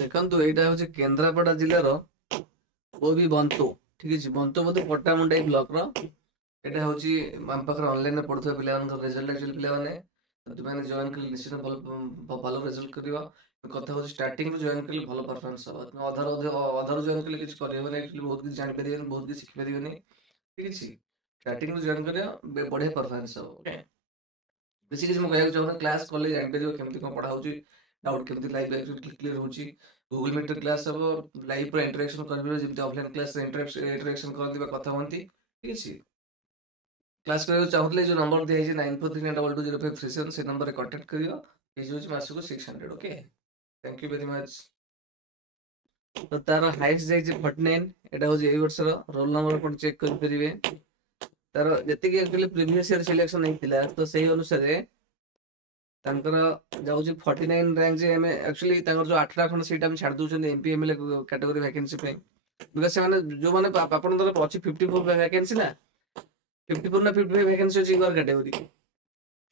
ଦେଖନ୍ତୁ ଏଇଟା ହଉଛି କେନ୍ଦ୍ରାପଡ଼ା ଜିଲ୍ଲାର ଓବି ବନ୍ତୁ। ଠିକ ଅଛି, ବନ୍ତୁ ବୋଧେ ପଟ୍ଟାମୁଣ୍ଡାଇ ବ୍ଲକର। ଏଇଟା ହଉଛି ଆମ ପାଖରେ ଅନଲାଇନରେ ପଢୁଥିବା ପିଲାମାନଙ୍କର ରେଜଲ୍ଟ। ଆକ୍ଚୁଆଲି ପିଲାମାନେ ତୁମେ ଜଏନ୍ କଲେ ନିଶ୍ଚିତ ଭଲ ରେଜଲ୍ଟ କରିବ। କଥା ହଉଛି ଷ୍ଟାର୍ଟିଂରୁ ଜଏନ୍ କଲେ ଭଲ ପରଫରମେନ୍ସ ହବ। ତୁମେ ଅଧାରୁ ଜଏନ୍ କଲେ କିଛି କରିହେବନି, ଆକ୍ଚୁଆଲି ବହୁତ କିଛି ଜାଣିପାରିବେନି, ବହୁତ କିଛି ଶିଖିପାରିବେନି। ଠିକ ଅଛି, ଷ୍ଟାର୍ଟିଂରୁ ଜଏନ୍ କରିବା ବଢିଆ ପରଫରମେନ୍ସ ହବ। ଓକେ, ବେଶୀ କିଛି ମୁଁ କହିବାକୁ ଚାହୁଁନି, କ୍ଲାସ୍ କଲେ ଜାଣିପାରିବ କେମିତି କ'ଣ ପଢ଼ା ହେଉଛି, ଡାଉଟ୍ କେମିତି ଲାଇଭ୍ କ୍ଲିୟର ହେଉଛି। ଗୁଗୁଲ ମିଟ୍ରେ କ୍ଲାସ୍ ହେବ, ଲାଇଭ୍ ପୁରା ଇଣ୍ଟରାକ୍ସନ୍ କରିପାରିବ, ଯେମିତି ଅଫଲାଇନ୍ କ୍ଲାସ୍ରେ ଇଣ୍ଟରାକ୍ସନ୍ କରନ୍ତି ବା କଥା ହୁଅନ୍ତି। ଠିକ୍ ଅଛି, କ୍ଲାସ୍ କରିବାକୁ ଚାହୁଁଥିଲେ ଯେଉଁ ନମ୍ବର ଦିଆଯାଇଛି 9439220537 ସେ ନମ୍ବରରେ କଣ୍ଟାକ୍ଟ କରିବ। ଫିସ୍ ହେଉଛି ମାସକୁ 600। Okay, thank you very much. ତ ତାର ହାଇଷ୍ଟ ଯାଇଛି 49। ଏଇଟା ହେଉଛି ଏଇ ବର୍ଷର ରୋଲ୍ ନମ୍ବର, ଆପଣ ଚେକ୍ କରିପାରିବେ। ତାର ଯେତିକି ଆକ୍ଚୁଆଲି ପ୍ରିଭିୟସ୍ ଇୟର ସିଲେକ୍ସନ୍ ହେଇଥିଲା, ତ ସେଇ ଅନୁସାରେ ତାଙ୍କର ଯାଉଛି 49 ରାଙ୍କ। ଯେ ଆମେ ଆକ୍ଚୁଆଲି ତାଙ୍କର ଯେଉଁ 8ଟା ଖଣ୍ଡ ସିଟ୍ ଆମେ ଛାଡ଼ି ଦେଉଛନ୍ତି MPML କ୍ୟାଟେଗୋରୀ ଭ୍ୟାକେନ୍ସି ପାଇଁ। ବିକଜ ସେମାନେ ଯେଉଁମାନେ ଆପଣଙ୍କର ଅଛି 54 ଭ୍ୟାକେନ୍ସି ନା, 54 ନା 55 ଭ୍ୟାକେନ୍ସି ଅଛି ୟୁଆର କ୍ୟାଟେଗୋରୀ।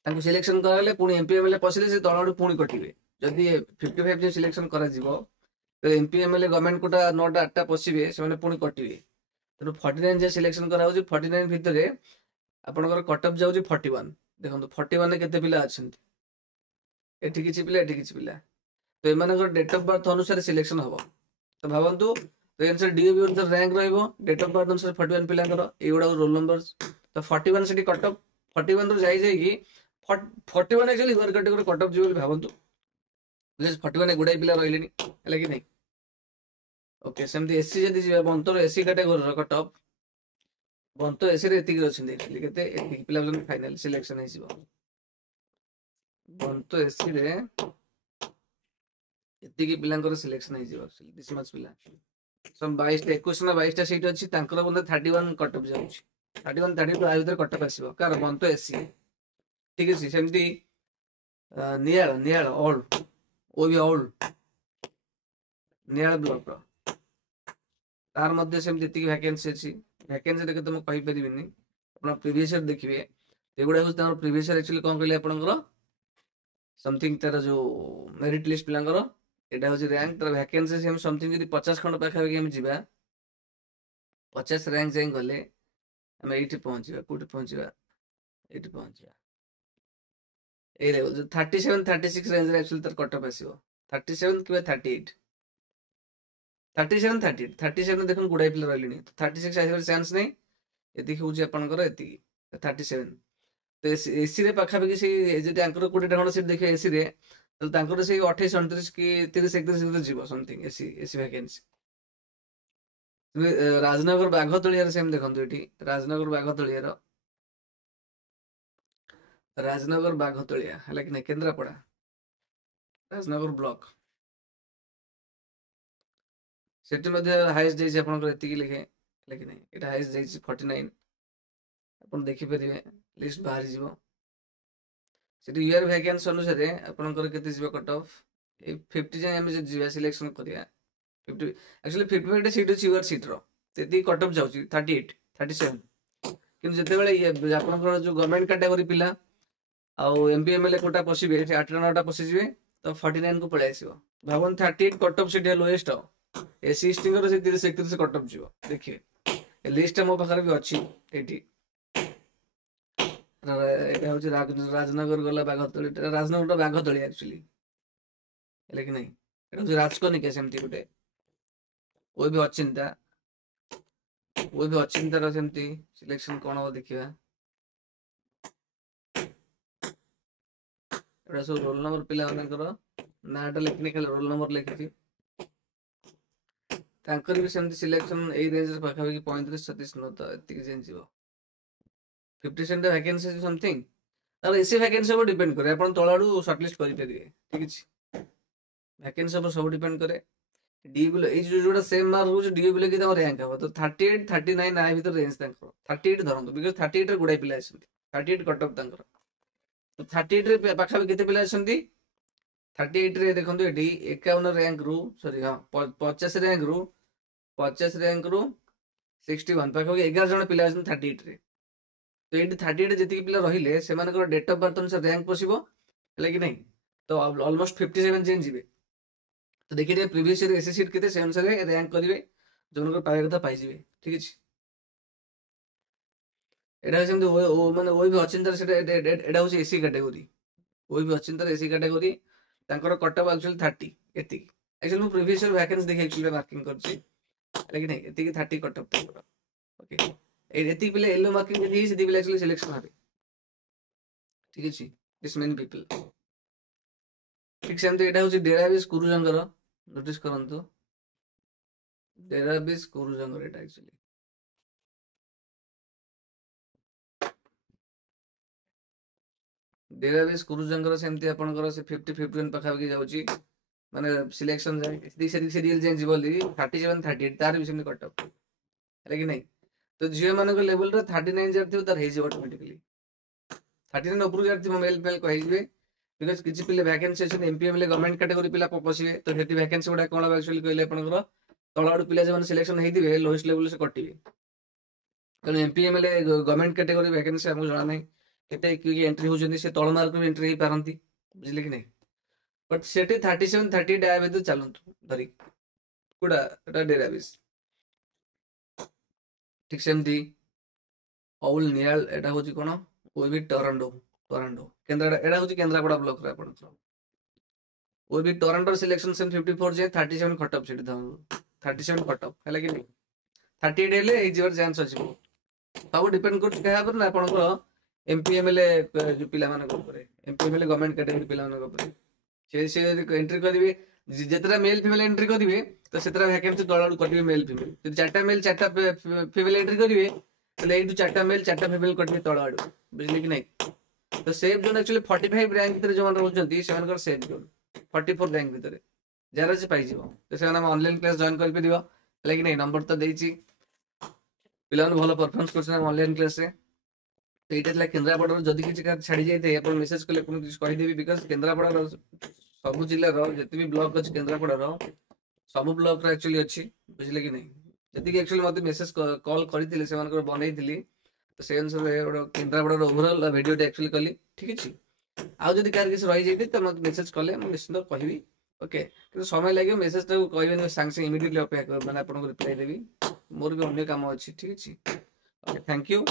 ତାଙ୍କୁ ସିଲେକ୍ସନ୍ କରାଗଲେ ପୁଣି MPML ପଶିଲେ ସେ ତଳ ଆଡ଼ୁ ପୁଣି କଟିବେ। ଯଦି 55 ଯେ ସିଲେକ୍ସନ୍ କରାଯିବ, ତ MPML ଗଭର୍ଣ୍ଣମେଣ୍ଟ କୋଟା 9ଟା 8ଟା ପଶିବେ, ସେମାନେ ପୁଣି କଟିବେ। ତେଣୁ 49 ଯେ ସିଲେକ୍ସନ୍ କରାହେଉଛି, 49 ଭିତରେ ଆପଣଙ୍କର କଟଅଫ୍ ଯାଉଛି 41। ଦେଖନ୍ତୁ 41ରେ କେତେ ପିଲା ଅଛନ୍ତି, ଏଠି କିଛି ପିଲା, ଏଠି କିଛି ପିଲା। ତ ଏମାନଙ୍କର ଡେଟ୍ ଅଫ୍ ବାର୍ଥ ଅନୁସାରେ ସିଲେକ୍ସନ୍ ହବ। ତ ଭାବନ୍ତୁ DOB ଅନୁସାରେ ରାଙ୍କ ରହିବ, ଡେଟ୍ ଅଫ୍ ବାର୍ଥ ଅନୁସାରେ 41 ପିଲାଙ୍କର, ଏଇଗୁଡ଼ାକ ରୋଲ୍ ନମ୍ବର। ତ 41 ସେଠି କଟଅଫ୍, 41ରୁ ଯାଇକି 41 ଆକ୍ଚୁଆଲି ୟୁଆର କ୍ୟାଟେଗୋରୀ କଟଅଫ୍ ଯିବ ବୋଲି ଭାବନ୍ତୁ। 41 ଗୁଡ଼ାଏ ପିଲା ରହିଲେଣି, ହେଲା କି ନାହିଁ। ଓକେ, ସେମିତି ଏସି ଯଦି ଯିବା, ବନ୍ତର ଏସି କ୍ୟାଟେଗୋରୀର କଟଅଫ୍, ବନ୍ତ ଏସିରେ ଏତିକି ଅଛନ୍ତି, କେତେ ଏତିକି ପିଲା ଫାଇନାଲ ସିଲେକ୍ସନ୍ ହେଇଯିବ। ବନ୍ତ ଏସିରେ ଏତିକି ପିଲାଙ୍କର ସିଲେକ୍ସନ୍ ହେଇଯିବ, ଦିସ୍ ମଚ୍ ପିଲା। 21 ନା 22ଟା ସିଟ୍ ଅଛି, ତାଙ୍କର ବୋଧେ 31 କଟଅଫ୍ ଯାଉଛି। 31 32 ଆ ଭିତରେ କଟଅଫ୍ ଆସିବ, କାହାର ବନ୍ତ ଏସି। ଠିକ ଅଛି, ସେମିତି ନିଆଳ ଅଲ୍ ଓବି ଅଲ୍ ନିଆଳ ବ୍ଲକର, ତାର ମଧ୍ୟ ସେମିତି ଏତିକି ଭ୍ୟାକେନ୍ସି ଅଛି। ଭ୍ୟାକେନ୍ସି ଦେଖେ ତ ମୁଁ କହିପାରିବିନି, ଆପଣ ପ୍ରିଭିୟସ୍ ଇୟର ଦେଖିବେ। ଏଗୁଡ଼ା ହେଉଛି ତାଙ୍କର ପ୍ରିଭିୟସ୍ ଇୟର। ଆକ୍ଚୁଆଲି କ'ଣ କହିଲେ ଆପଣଙ୍କର ସମଥିଙ୍ଗ ତାର ଯେଉଁ ମେରିଟ୍ ଲିଷ୍ଟ ପିଲାଙ୍କର, ଏଇଟା ହେଉଛି ରାଙ୍କ। ତାର ଭ୍ୟାକେନ୍ସି ସେମ୍ ସମଥିଙ୍ଗ ଯଦି 50 ଖଣ୍ଡ ପାଖାପାଖି ଆମେ ଯିବା, 50 ରାଙ୍କ ଯାଇ ଗଲେ ଆମେ ଏଇଠି ପହଞ୍ଚିବା। କୋଉଠି ପହଞ୍ଚିବା? ଏଇଠି ପହଞ୍ଚିବା। ଏଇ ଲେଭେଲ 37 36 ରେଞ୍ଜରେ ଆକ୍ଚୁଆଲି ତାର କଟଅଫ୍ ଆସିବ। 37 କିମ୍ବା 38, 37 38, 37 ଦେଖନ୍ତୁ ଗୁଡ଼ାଏ ପିଲା ରହିଲେଣି, 36 ଆସିବାର ଚାନ୍ସ ନାହିଁ। ଏତିକି ହେଉଛି ଆପଣଙ୍କର, ଏତିକି 37। ତ ଏସିରେ ପାଖାପାଖି ସେଇ ଯଦି ଆଙ୍କର 20ଟା ଖଣ୍ଡ ସିଟ୍ ଦେଖିବେ ଏସିରେ, ତାହେଲେ ତାଙ୍କର ସେଇ 28 29 କି 30 31 ଭିତରେ ଯିବ ସମଥିଙ୍ଗ ଏସି ଭ୍ୟାକେନ୍ସି। ରାଜନଗର ବାଘତଳିଆର ସେମ୍ ଦେଖନ୍ତୁ, ଏଠି ରାଜନଗର ବାଘତଳିଆର, ହେଲା କି ନାହିଁ, କେନ୍ଦ୍ରାପଡ଼ା ରାଜନଗର ବ୍ଲକ, ସେଠି ମଧ୍ୟ ହାଇଏଷ୍ଟ ଯାଇଛି ଆପଣଙ୍କର ଏତିକି ଲେଖେ, ହେଲା କି ନାହିଁ। ଏଇଟା ହାଇଏଷ୍ଟ ଯାଇଛି 49। ଆପଣ ଦେଖିପାରିବେ, ଲିଷ୍ଟ ବାହାରିଯିବ। ସେଠି ୟୁଆର ଭ୍ୟାକେନ୍ସି ଅନୁସାରେ ଆପଣଙ୍କର କେତେ ଯିବ କଟଅଫ୍। ଏଇ 50 ଯାଏଁ ଆମେ ଯଦି ଯିବା ସିଲେକ୍ସନ୍ କରିବା, 50 ଆକ୍ଚୁଆଲି 55ଟା ସିଟ୍ ଅଛି ୟୁଆର ସିଟ୍ର, ସେତିକି କଟଅଫ୍ ଯାଉଛି 38 37। କିନ୍ତୁ ଯେତେବେଳେ ଆପଣଙ୍କର ଯେଉଁ ଗଭର୍ଣ୍ଣମେଣ୍ଟ କ୍ୟାଟାଗୋରୀ ପିଲା ଆଉ MPML କୋଟା ପଶିବେ, ସେ 8ଟା 9ଟା ପଶିଯିବେ, ତ 49କୁ ପଳେଇ ଆସିବ। ଭାବନ୍ତୁ 38 କଟଅଫ୍ ସେଠି ଲୋଏଷ୍ଟ। ଏସି ଏସଟିଙ୍କର ସେ 30 31 କଟଅଫ୍ ଯିବ। ଦେଖିବେ ଏ ଲିଷ୍ଟଟା ମୋ ପାଖରେ ବି ଅଛି ଏଇଠି। এটা হচ্ছে রাজনগর গলা বাঘতଳି, ରାଜନଗରଟା ବାଘତଳି ଆକ୍ଚୁଆଲି, ହେଲେ କି ନାହିଁ। ଏଟା ହଉଛି ରାଜକନିକା, ସେମିତି ଗୋଟେ ଓ ବି ଅଚିନ୍ତା, ଅଚିନ୍ତାର ସେମିତି ସିଲେକ୍ସନ କ'ଣ ହବ ଦେଖିବା। ଏଟା ସବୁ ରୋଲ ନମ୍ବର ପିଲାମାନଙ୍କର ନାଁଟା ଲେଖିନି, ଖାଲି ରୋଲ ନମ୍ବର ଲେଖିଛି। ତାଙ୍କର ବି ସେମିତି ସିଲେକ୍ସନ ଏଇ ରେଞ୍ଜରେ ପାଖାପାଖି 35 36 ତ ଏତିକି ଯାଏଁ ଯିବ। 50% ଭ୍ୟାକେନ୍ସି ସମଥିଙ୍ଗ, ତାର ଏସି ଭ୍ୟାକେନ୍ସି ଉପରେ ଡିପେଣ୍ଡ କରେ, ଆପଣ ତଳ ଆଡୁ ସର୍ଟଲିଷ୍ଟ କରିପାରିବେ। ଠିକ ଅଛି, ଭ୍ୟାକେନ୍ସି ଉପରେ ସବୁ ଡିପେଣ୍ଡ କରେ। DOB ଏଇ ଯୋଉଟା ସେମ୍ ମାର୍କ ରହୁଛି, DOB ଲାଗି ତାଙ୍କ ରାଙ୍କ ହବ। ତ 38 39 ଆ ଭିତରେ ରେଞ୍ଜ ତାଙ୍କର, 38 ଧରନ୍ତୁ, ବିକଜ 38 ରେ ଗୁଡ଼ାଏ ପିଲା ଅଛନ୍ତି, 38 କଟଅଫ୍ ତାଙ୍କର। ତ 38 ରେ ପାଖାପାଖି କେତେ ପିଲା ଅଛନ୍ତି, 38 ରେ ଦେଖନ୍ତୁ ଏଠି 51 ରାଙ୍କରୁ, ସରି ହଁ 50 ରାଙ୍କରୁ 61 ପାଖାପାଖି 11 ଜଣ ପିଲା ଅଛନ୍ତି 38 ରେ। ତ ଏଇଠି 38 ଯେତିକି ପିଲା ରହିଲେ, ସେମାନଙ୍କର ଡେଟ୍ ଅଫ୍ ବାର୍ଥ ଅନୁସାରେ ରାଙ୍କ ପଶିବ, ହେଲା କି ନାହିଁ। ତ ଅଲମୋଷ୍ଟ 57 ଯାଏଁ ଯିବେ। तो देखिए प्रीवियस ईयर एससी सीट केते से अनुसार रैंक करिवे जोनकर पाए कथा पाई जिवे ठीक अछि एटा सेमते ओ माने ओई भी अचिंतर सेटा एटा होची एसी कैटेगरी ओई भी अचिंतर एसी कैटेगरी तांकर कटअप एक्चुअली 30 एति एक्चुअली मु प्रीवियस ईयर वैकेंसी देखि एक्चुअली मार्किंग करछि लेकिन नहीं एति 30 कटअप तांकर ओके एति पिले येलो मार्किंग दी सेति पिले एक्चुअली सिलेक्शन हाबे ठीक अछि दिस मेनी पीपल ठीक सेमते एटा होची डेराबेस कुरुजंगर नोटिस करंतु डेराबेस कुरुजंगर एटा एक्चुअली डेराबेस कुरुजंगर सेमती आपनकर से 50 51 पाखा जाउची माने सिलेक्शन जाय सेति सीरियल चेंज बोली 37 38 तार भी सेमती कटअप है कि नहीं तो झियो मानक लेवल रे 39 जार थियो तार हेज ऑटोमेटिकली 39 ऊपर जार थियो मेल मेल कहि जिवे बिकॉज़ किछि पिले वैकेंसी छै एमपीएम ले गवर्नमेंट कैटेगरी पिला पसिबे तो हेति वैकेंसी गुडा कोन एक्चुअली कहले आपनकर तळाडू पिला जे सिलेक्शन हेदिबे लोएस्ट लेवल से कटिबे कारण एमपीएम ले गवर्नमेंट कैटेगरी वैकेंसी हमको जाना नहीं केते कि एंट्री होजनी से तळ मार्क में एंट्री हे पारंती बुझले कि नहीं बट सेठी 37 30 डायबिटीज चलंतु धरी कुडा एटा डेराबिस ठीक सेमती औल नियाल एटा होची कोन ओबी टोरंटो टोरंटो केंद्रा एटा होची केंद्रापड़ा ब्लॉक रे आपण ओबी टोरंटो सिलेक्शन सेम 54 जे 37 कटअप सेठी दा 37 कटअप हैला कि नहीं 38 हेले ए जीवर चांस अछि सब डिपेंड कर कहा पर ना आपण को एमपीएमएल जो पिला माने को करे एमपीएमएल गवर्नमेंट कैटेगरी पिला माने को करे से एंट्री करिवे जेतरा मेल फीमेल एंट्री करिवे तो सेतरा वैकेंसी तळाडू कटिवे मेल फीमेल यदि चारटा मेल चारटा फीमेल एंट्री करिवे तले एटू चारटा मेल चारटा फीमेल कटिवे तळाडू बुझले कि नहीं तो सेफ जोन एक्चुअली 45 रैंक भीतर जो मन रहउचंती सेमानकर सेफ जोन 44 रैंक भीतर जरा से पाई जीवो तो से हम ऑनलाइन क्लास जॉइन कर परिबो लेकिन नहीं नंबर तो देछि पिला भल परफॉर्मेंस करछन ऑनलाइन क्लास रे तो ये केन्द्रापड़ा जदि किसी छाड़ी जाए आप मेसेज कले कहीदेवी बिकज केन्द्रापड़ा सब जिलार जिते भी ब्लॉक अच्छी केन्द्रापड़ा सब ब्लॉक एक्चुअली अच्छी बुझे कि नहीं जी एक्चुअली मत मेसेज कॉल करते से बनई तो से अनुसार केन्द्रापड़ा ओवरऑल वीडियो एक्चुअली कली ठीक अच्छे आउ जब कार किसी रही जाती तो मत मेसेज कले निश्चित कहि ओके कि समय लगे मेसेज टाक कहे सांगे इमिडिएटली अपेक्षा मैंने आपको रिप्लाई देवी मोर भी अन्य काम अच्छी ठीक अच्छे ओके थैंक यू।